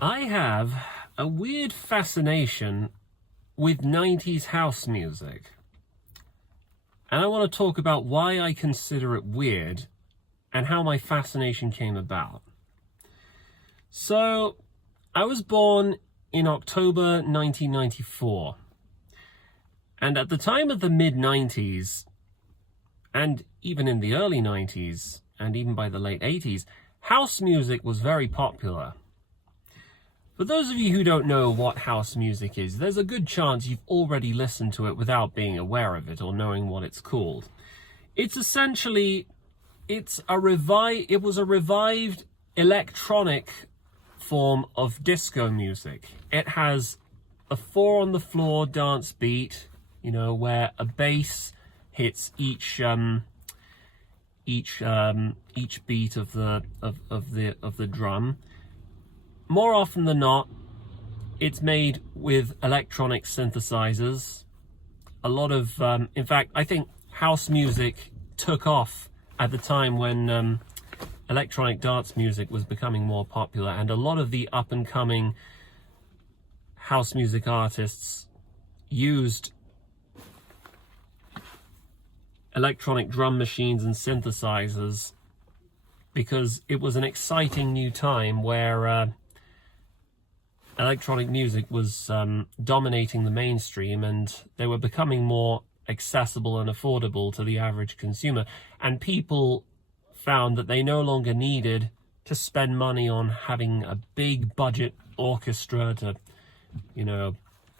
I have a weird fascination with 90s house music. And I want to talk about why I consider it weird and how my fascination came about. So, I was born in October 1994. And at the time of the mid-90s, and even in the early 90s, and even by the late 80s, house music was very popular. For those of you who don't know what house music is, there's a good chance you've already listened to it without being aware of it or knowing what it's called. It's essentially, it was a revived electronic form of disco music. It has a 4-on-the-floor dance beat, where a bass hits each beat of the drum. More often than not, it's made with electronic synthesizers. A lot of, in fact, I think house music took off at the time when electronic dance music was becoming more popular, and a lot of the up-and-coming house music artists used electronic drum machines and synthesizers because it was an exciting new time where electronic music was dominating the mainstream, and they were becoming more accessible and affordable to the average consumer. And people found that they no longer needed to spend money on having a big budget orchestra to,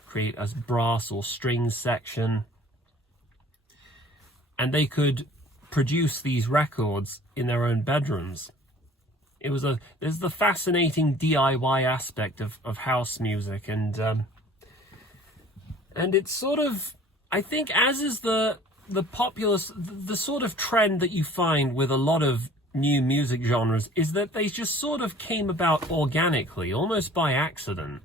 create a brass or string section. And they could produce these records in their own bedrooms. There's the fascinating DIY aspect of house music, and it's sort of, I think, as is the populous, the sort of trend that you find with a lot of new music genres is that they just sort of came about organically, almost by accident.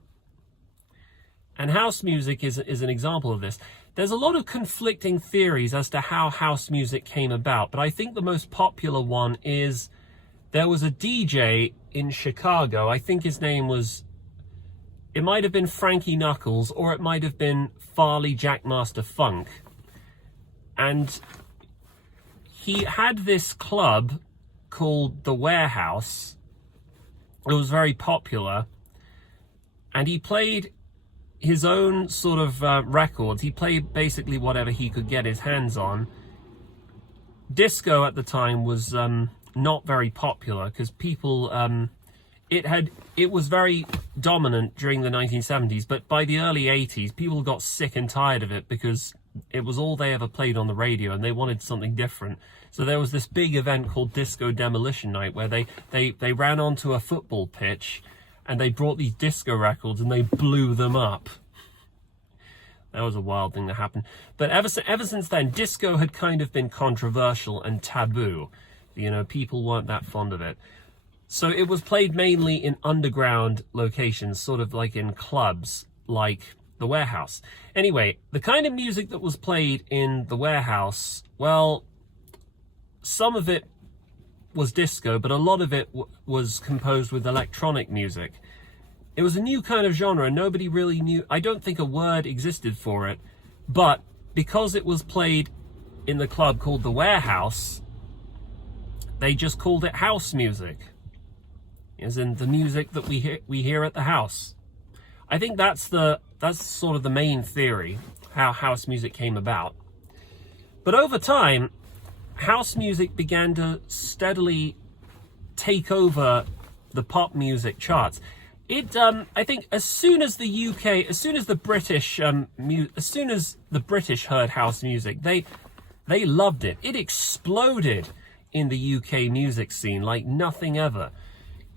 And house music is an example of this. There's a lot of conflicting theories as to how house music came about, but I think the most popular one is there was a DJ in Chicago. I think his name was, it might have been Frankie Knuckles, or it might have been Farley Jackmaster Funk. And he had this club called The Warehouse. It was very popular. And he played his own sort of records. He played basically whatever he could get his hands on. Disco at the time was not very popular because people, it was very dominant during the 1970s, but by the early 80s, people got sick and tired of it because it was all they ever played on the radio and they wanted something different. So there was this big event called Disco Demolition Night where they ran onto a football pitch and they brought these disco records and they blew them up. That was a wild thing that happened. But ever since then, disco had kind of been controversial and taboo. People weren't that fond of it. So it was played mainly in underground locations, sort of like in clubs, like The Warehouse. Anyway, the kind of music that was played in The Warehouse, well, some of it was disco, but a lot of it was composed with electronic music. It was a new kind of genre, and nobody really knew. I don't think a word existed for it, but because it was played in the club called The Warehouse, they just called it house music, as in the music that we hear at the house. I think that's sort of the main theory, how house music came about. But over time, house music began to steadily take over the pop music charts. I think as soon as the British heard house music, they loved it. It exploded in the UK music scene like nothing ever.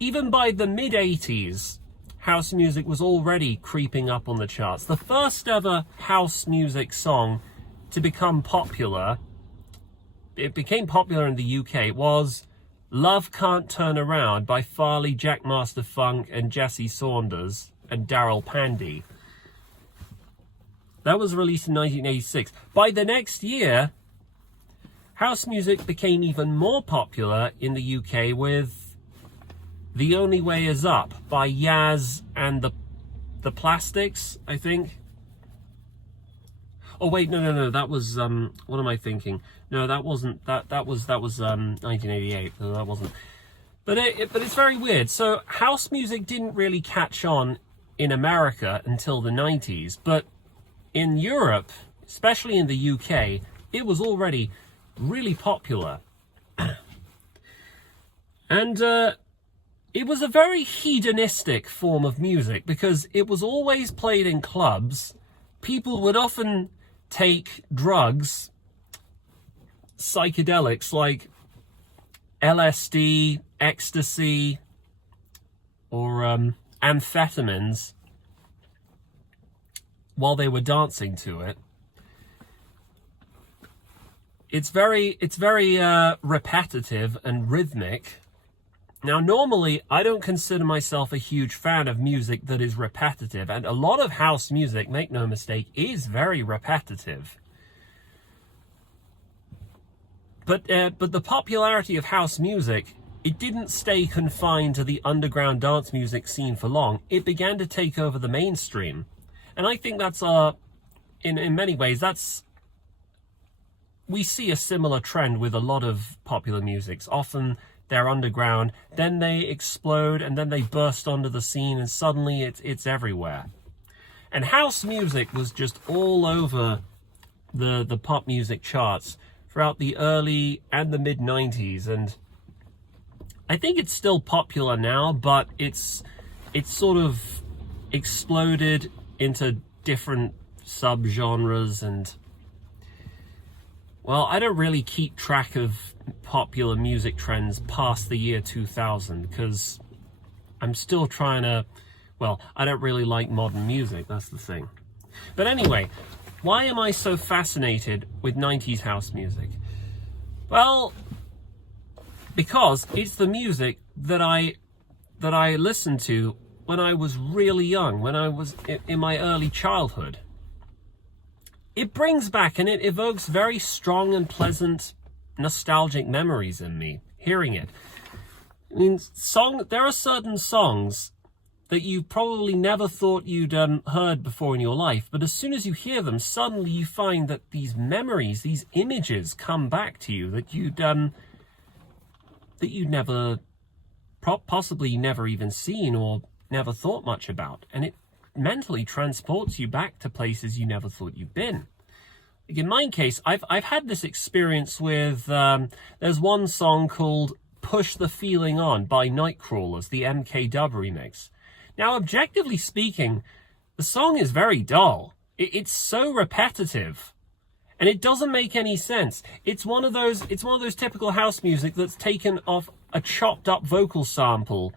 Even by the mid-80s, house music was already creeping up on the charts. The first ever house music song to become popular, it became popular in the UK, was Love Can't Turn Around by Farley Jackmaster Funk and Jesse Saunders and Daryl Pandy. That was released in 1986. By the next year, house music became even more popular in the UK with The Only Way Is Up by Yaz and the Plastics, I think. Oh wait, no. That was what am I thinking? No, that wasn't. That was 1988. No, that wasn't. But it's very weird. So house music didn't really catch on in America until the 90s, but in Europe, especially in the UK, it was already really popular. And it was a very hedonistic form of music because it was always played in clubs. People would often take drugs, psychedelics like LSD, ecstasy, or amphetamines while they were dancing to it. It's very repetitive and rhythmic. Now, normally, I don't consider myself a huge fan of music that is repetitive, and a lot of house music, make no mistake, is very repetitive. But the popularity of house music, it didn't stay confined to the underground dance music scene for long. It began to take over the mainstream. And I think that's, in many ways, we see a similar trend with a lot of popular musics. Often they're underground, then they explode, and then they burst onto the scene, and suddenly it's everywhere. And house music was just all over the pop music charts throughout the early and the mid-90s, and I think it's still popular now, but it's sort of exploded into different subgenres, and well, I don't really keep track of popular music trends past the year 2000 because I'm still trying to, well, I don't really like modern music, that's the thing. But anyway, why am I so fascinated with 90s house music? Well, because it's the music that I listened to when I was really young, when I was in my early childhood. It brings back and it evokes very strong and pleasant nostalgic memories in me, hearing it. I mean, there are certain songs that you probably never thought you'd heard before in your life, but as soon as you hear them, suddenly you find that these memories, these images come back to you that you'd never, possibly never even seen or never thought much about, and it mentally transports you back to places you never thought you'd been. Like in my case, I've had this experience with, there's one song called Push the Feeling On by Nightcrawlers, the MK Dub remix. Now, objectively speaking, the song is very dull. It's so repetitive, and it doesn't make any sense. It's one of those typical house music that's taken off a chopped up vocal sample.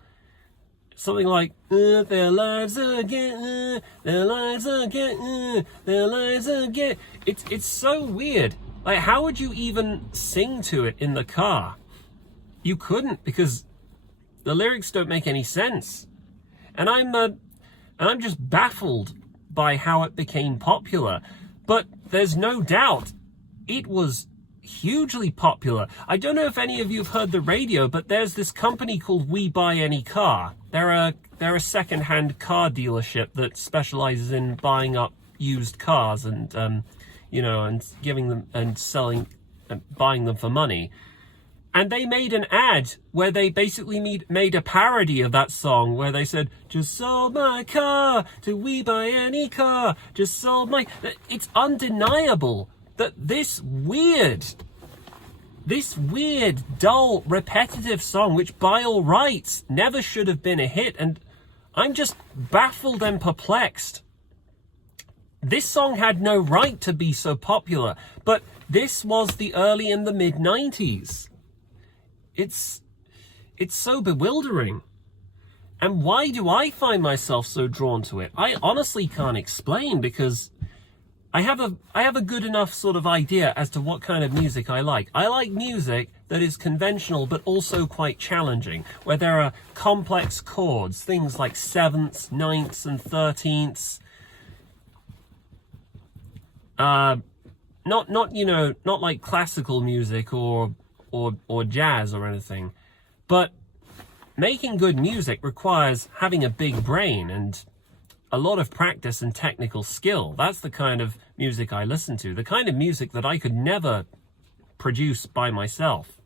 Something like, their lives again, their lives again, their lives again. It's so weird. Like, how would you even sing to it in the car? You couldn't, because the lyrics don't make any sense. And I'm just baffled by how it became popular. But there's no doubt it was hugely popular. I don't know if any of you have heard the radio, but there's this company called We Buy Any Car. They're a second-hand car dealership that specializes in buying up used cars and and giving them and selling and buying them for money. And they made an ad where they basically made a parody of that song where they said, "Just sold my car to We Buy Any Car. Just sold my..." It's undeniable that this weird, dull, repetitive song, which by all rights never should have been a hit, and I'm just baffled and perplexed. This song had no right to be so popular, but this was the early and the mid-90s. It's so bewildering. And why do I find myself so drawn to it? I honestly can't explain, because I have a good enough sort of idea as to what kind of music I like. I like music that is conventional but also quite challenging, where there are complex chords, things like sevenths, ninths, and 13ths. Not like classical music or jazz or anything, but making good music requires having a big brain and a lot of practice and technical skill. That's the kind of music I listen to, the kind of music that I could never produce by myself.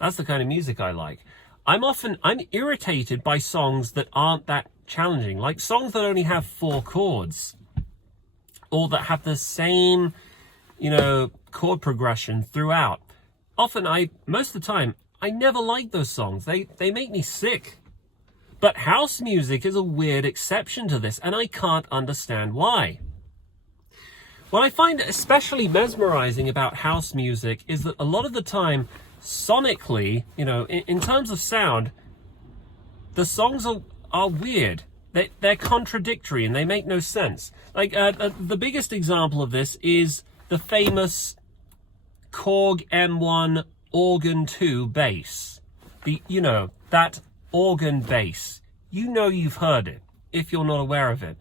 That's the kind of music I like. I'm irritated by songs that aren't that challenging, like songs that only have 4 chords or that have the same, chord progression throughout. Most of the time, I never like those songs. They make me sick. But house music is a weird exception to this, and I can't understand why. What I find especially mesmerizing about house music is that a lot of the time, sonically, in terms of sound, the songs are weird. They're contradictory and they make no sense. Like, the biggest example of this is the famous Korg M1 Organ 2 bass. That organ bass. You've heard it, if you're not aware of it.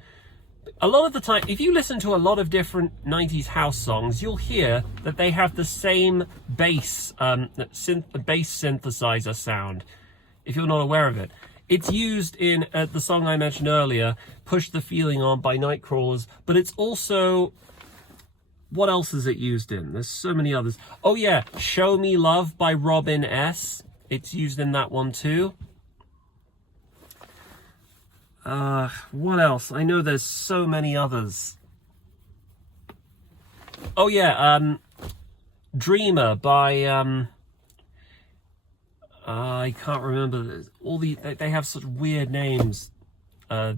A lot of the time, if you listen to a lot of different 90s house songs, you'll hear that they have the same bass, bass synthesizer sound, if you're not aware of it. It's used in the song I mentioned earlier, Push the Feeling On by Nightcrawlers, but it's also... What else is it used in? There's so many others. Oh yeah, Show Me Love by Robin S. It's used in that one too. What else? I know there's so many others. Oh yeah, Dreamer by I can't remember. They have such weird names.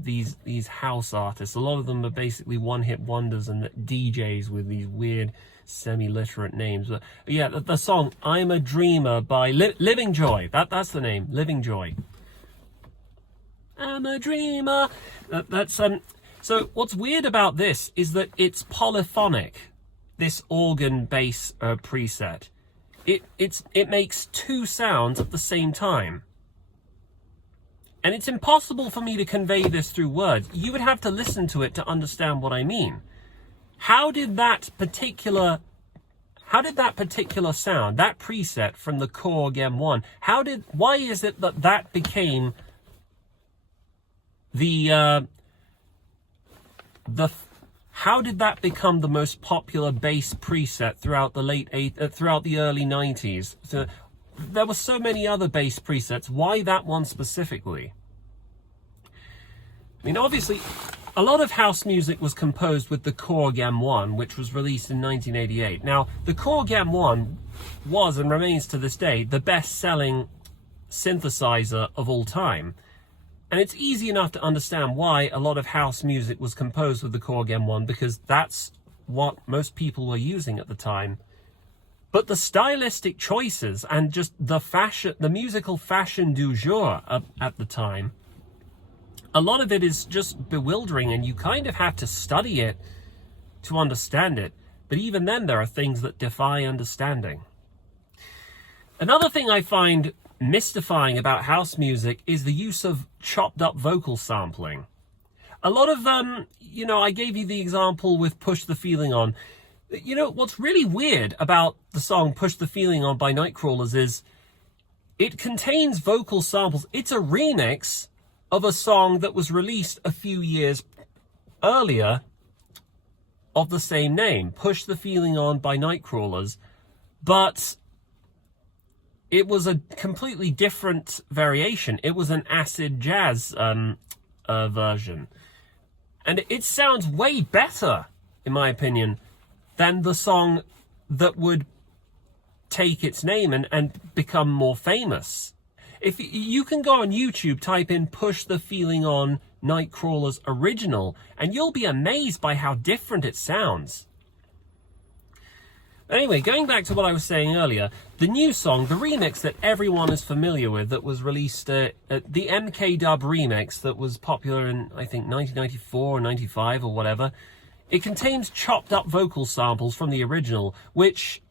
These house artists. A lot of them are basically one-hit wonders and DJs with these weird semi-literate names. But yeah, the song "I'm a Dreamer" by Living Joy. That's the name, Living Joy. I'm a dreamer. So what's weird about this is that it's polyphonic. This organ bass preset. It makes 2 sounds at the same time. And it's impossible for me to convey this through words. You would have to listen to it to understand what I mean. How did that particular sound, that preset from the Korg M1, why is it that became how did that become the most popular bass preset throughout the early 90s? So, there were so many other bass presets. Why that one specifically? I mean, obviously, a lot of house music was composed with the Korg M1, which was released in 1988. Now, the Korg M1 was and remains to this day the best-selling synthesizer of all time. And it's easy enough to understand why a lot of house music was composed with the Korg M1, because that's what most people were using at the time. But the stylistic choices and just the musical fashion du jour at the time, a lot of it is just bewildering, and you kind of have to study it to understand it. But even then, there are things that defy understanding. Another thing I find mystifying about house music is the use of chopped up vocal sampling. A lot of I gave you the example with Push the Feeling On. What's really weird about the song Push the Feeling On by Nightcrawlers is it contains vocal samples. It's a remix of a song that was released a few years earlier of the same name, Push the Feeling On by Nightcrawlers, but it was a completely different variation. It was an acid jazz version. And it sounds way better, in my opinion, than the song that would take its name and become more famous. If you can go on YouTube, type in Push the Feeling On Nightcrawlers original, and you'll be amazed by how different it sounds. Anyway, going back to what I was saying earlier, the new song, the remix that everyone is familiar with, that was released, the MK Dub remix that was popular in, I think, 1994 or 95 or whatever, it contains chopped up vocal samples from the original, which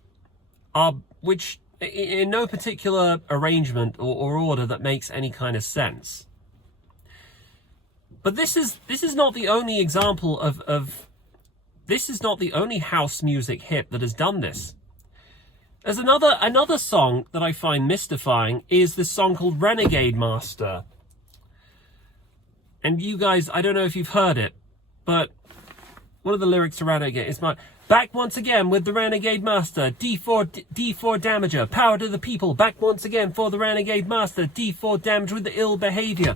in no particular arrangement or order that makes any kind of sense. But this is not the only example of this is not the only house music hit that has done this. There's another song that I find mystifying is this song called Renegade Master. And you guys, I don't know if you've heard it, but one of the lyrics to Renegade is back once again with the Renegade Master, D4 damager, power to the people, back once again for the Renegade Master, D4 damage with the ill behavior.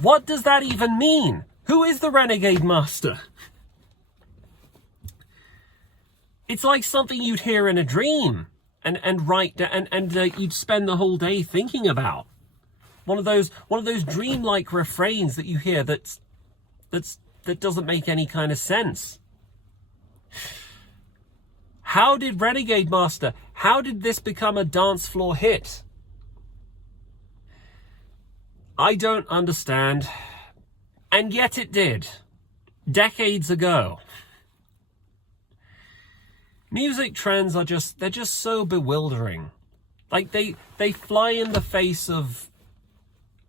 What does that even mean? Who is the Renegade Master? It's like something you'd hear in a dream and write and you'd spend the whole day thinking about. One of those dreamlike refrains that you hear that doesn't make any kind of sense. How did Renegade Master, how did this become a dance floor hit? I don't understand. And yet it did. Decades ago. Music trends are they're just so bewildering. Like they fly in the face of,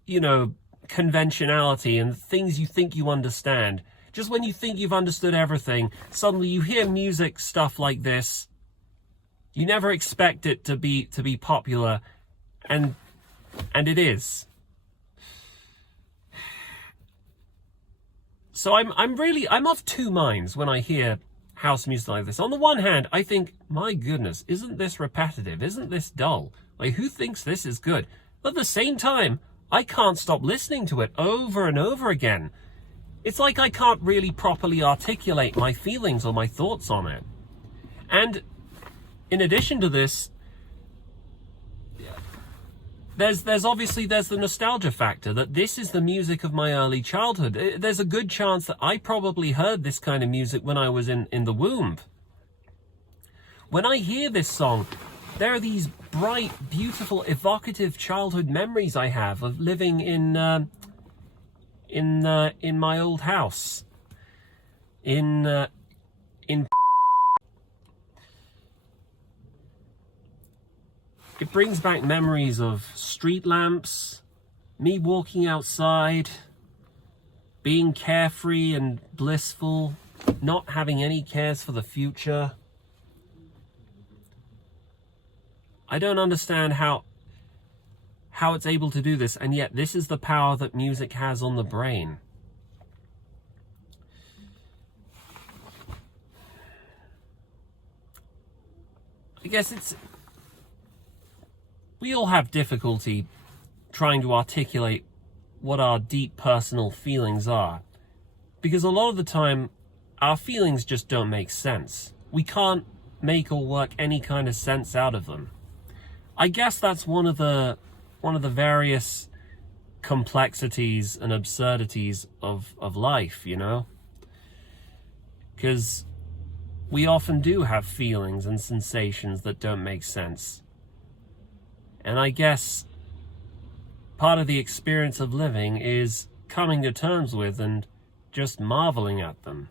you know, conventionality and things you think you understand. Just when you think you've understood everything, suddenly you hear music stuff like this. You never expect it to be popular, and it is. So I'm of two minds when I hear house music like this. On the one hand, I think, my goodness, isn't this repetitive? Isn't this dull? Like, who thinks this is good? But at the same time, I can't stop listening to it over and over again. It's like I can't really properly articulate my feelings or my thoughts on it. And in addition to this, there's obviously the nostalgia factor that this is the music of my early childhood. There's a good chance that I probably heard this kind of music when I was in the womb. When I hear this song, there are these bright, beautiful, evocative childhood memories I have of living in my old house. In It brings back memories of street lamps, me walking outside, being carefree and blissful, not having any cares for the future. I don't understand how it's able to do this, and yet this is the power that music has on the brain. I guess we all have difficulty trying to articulate what our deep personal feelings are, because a lot of the time our feelings just don't make sense. We can't make or work any kind of sense out of them. I guess that's one of the various complexities and absurdities of life, you know? Because we often do have feelings and sensations that don't make sense. And I guess part of the experience of living is coming to terms with and just marveling at them.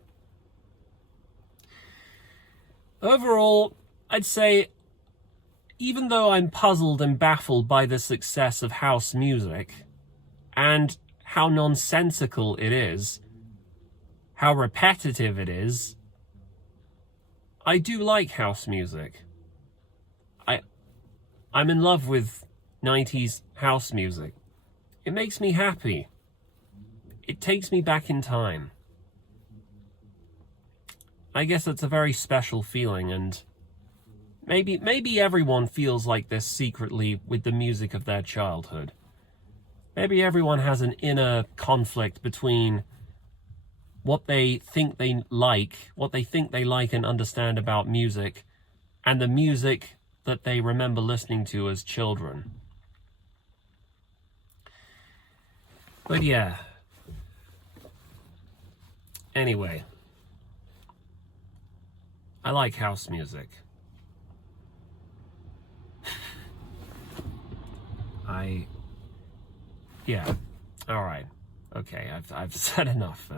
Overall, I'd say, even though I'm puzzled and baffled by the success of house music, and how nonsensical it is, how repetitive it is, I do like house music. I'm in love with 90s house music. It makes me happy. It takes me back in time. I guess it's a very special feeling, and maybe everyone feels like this secretly with the music of their childhood. Maybe everyone has an inner conflict between what they think they like and understand about music, and the music that they remember listening to as children. But yeah. Anyway. I like house music. Yeah. Alright. Okay, I've said enough.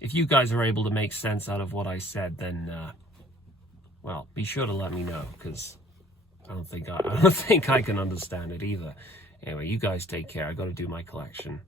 If you guys are able to make sense out of what I said, then, well, be sure to let me know, because I don't think I can understand it either. Anyway, you guys take care. I got to do my collection.